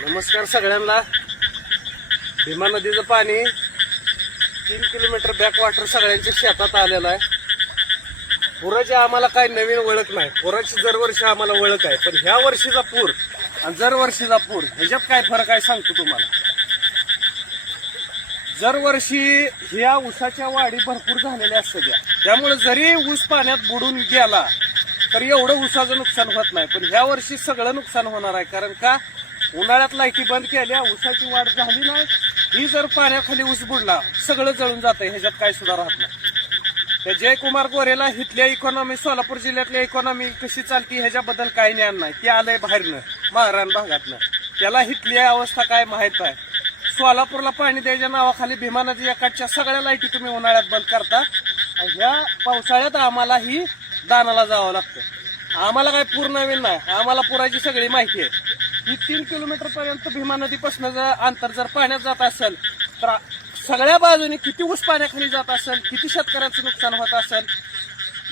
नमस्कार सगळ्यांना। भीमा नदीचं पाणी 3 किलोमीटर बॅकवॉटर सगळ्यांच्या शेतात आलेलं आहे। पुराची आम्हाला काही नवीन ओळख नाही, पुराची दरवर्षी आम्हाला ओळख आहे, पण ह्या वर्षीचा पूर आणि दरवर्षीचा पूर ह्याच्यात काय फरक आहे सांगतो तुम्हाला। दरवर्षी ह्या ऊसाच्या वाढी भरपूर झालेल्या असतात, त्यामुळे जरी ऊस पाण्यात बुडून गेला तर एवढं ऊसाचं नुकसान होत नाही, पण ह्या वर्षी सगळं नुकसान होणार आहे। कारण का, उन्हाळ्यात लाईटी बंद केल्या, ऊसाची वाढ झाली नाही, ही जर पाण्याखाली ऊस बुडला सगळं जळून जातं, ह्याच्यात काय सुद्धा राहत नाही। त्या जयकुमार गोरेला इथल्या इकॉनॉमी, सोलापूर जिल्ह्यातल्या इकॉनॉमी कशी चालती ह्याच्याबद्दल काही ज्ञान नाही, ते आलंय बाहेरनं महाराण भागातनं, त्याला इथली अवस्था काय माहित आहे। सोलापूरला पाणी द्यायच्या नावाखाली भीमा नदीच्या काठच्या सगळ्या लाईटी तुम्ही उन्हाळ्यात बंद करता, आणि ह्या पावसाळ्यात आम्हाला ही दानाला जावं लागतं। आम्हाला काय पूर नवीन नाही, आम्हाला पुराची सगळी माहिती आहे। ही 3 किलोमीटर पर्यंत भीमा नदीपासून जर अंतर जर पाण्यात जात असेल तर सगळ्या बाजूने किती ऊस पाण्याखाली जात असेल, किती शेतकऱ्यांचं नुकसान होत असेल।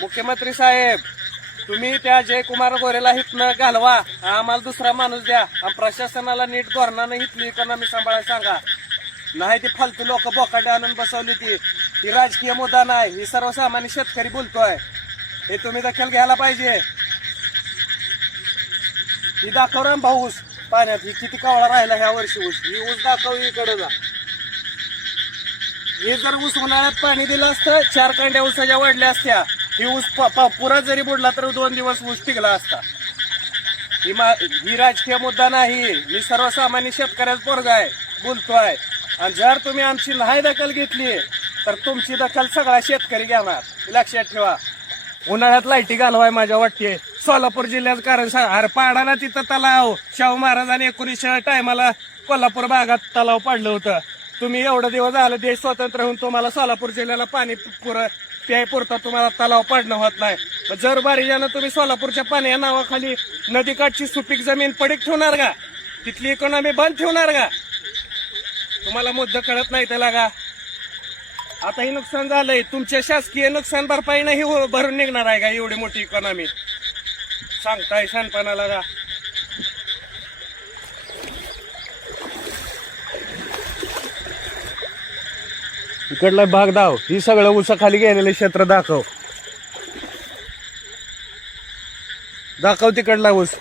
मुख्यमंत्री साहेब, तुम्ही त्या जयकुमार गोरेला इथनं घालवा, आम्हाला दुसरा माणूस द्या, आणि प्रशासनाला नीट धोरणानं इथली इकॉनॉमी सांभाळायला सांगा। नाही ती फालतू लोक बोकाडे आणून बसवली, ती राजकीय मुद्दा नाही, ही सर्वसामान्य शेतकरी बोलतोय, हे तुम्ही दखल घ्यायला पाहिजे। ही दाखव राम भाऊ ऊस पाण्यात, ही किती कावळा राहिला ह्या वर्षी ऊस, ही ऊस दाखव, इकडे जा। हे जर ऊस उन्हाळ्यात पाणी दिलं असतं, 4 कांड्या ऊसाच्या वाढल्या असत्या, ही ऊस पुरा जरी बुडला तर 2 दिवस ऊस टिकला असता। ही राजकीय मुद्दा नाही, मी सर्वसामान्य शेतकऱ्याचा पोरगा आहे, बोलतोय। आणि जर तुम्ही आमची नाही दखल घेतली तर तुमची दखल सगळा शेतकरी घेणार, लक्षात ठेवा। उन्हाळ्यात लाईटी घालवाय माझ्या वाटते सोलापूर जिल्ह्यात, कारण अरे पाडाला तिथं तलाव, शाहू महाराजांनी 1900 टायमाला कोल्हापूर भागात तलाव पाडलं होतं। तुम्ही एवढं दिवस झालं देश स्वतंत्र होऊन तुम्हाला सोलापूर जिल्ह्याला पाणी प्यायपुरता तुम्हाला तलाव पाडणं होत नाही। जर बारीजानं तुम्ही सोलापूरच्या पाणी या नावाखाली नदीकाठची सुपीक जमीन पडीक ठेवणार का? तिथली इकॉनॉमी बंद ठेवणार का? तुम्हाला मुद्दा कळत नाही त्याला का? आता ही नुकसान झालंय, तुमच्या शासकीय नुकसान भरपाई नाही भरून निघणार आहे का एवढी मोठी इकॉनॉमी? सांगताय शानपणाला का? इकडला भाग दाव, ही सगळं ऊसाखाली गेलेलं क्षेत्र दाखव, दाखव तिकडला ऊस।